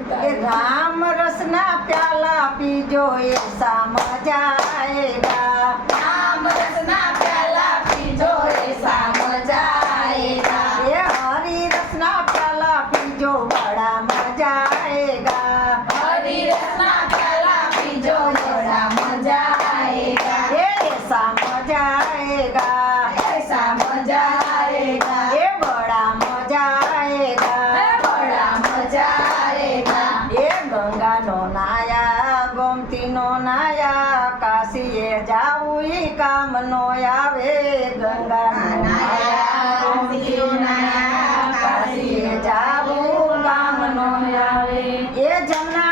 ये राम रसना प्याला पीजो ऐसा मजा आएगा। राम रसना प्याला पीजो ऐसा मजा आएगा। ये हरी रसना प्याला पीजो बड़ा मजा आएगा। हरी रसना प्याला पीजो बड़ा मजा आएगा। ये ऐसा मजा आएगा। ऐसा मजा आएगा। ये बड़ा मजा आएगा। बड़ा मजा आएगा। ये गंगा नो नाया गोमती नो नाया काशीए जाऊ ई काम नो आवे। गंगा नो नाया गोमती नो नाया काशीए जाऊ काम नो आवे। ये जमुना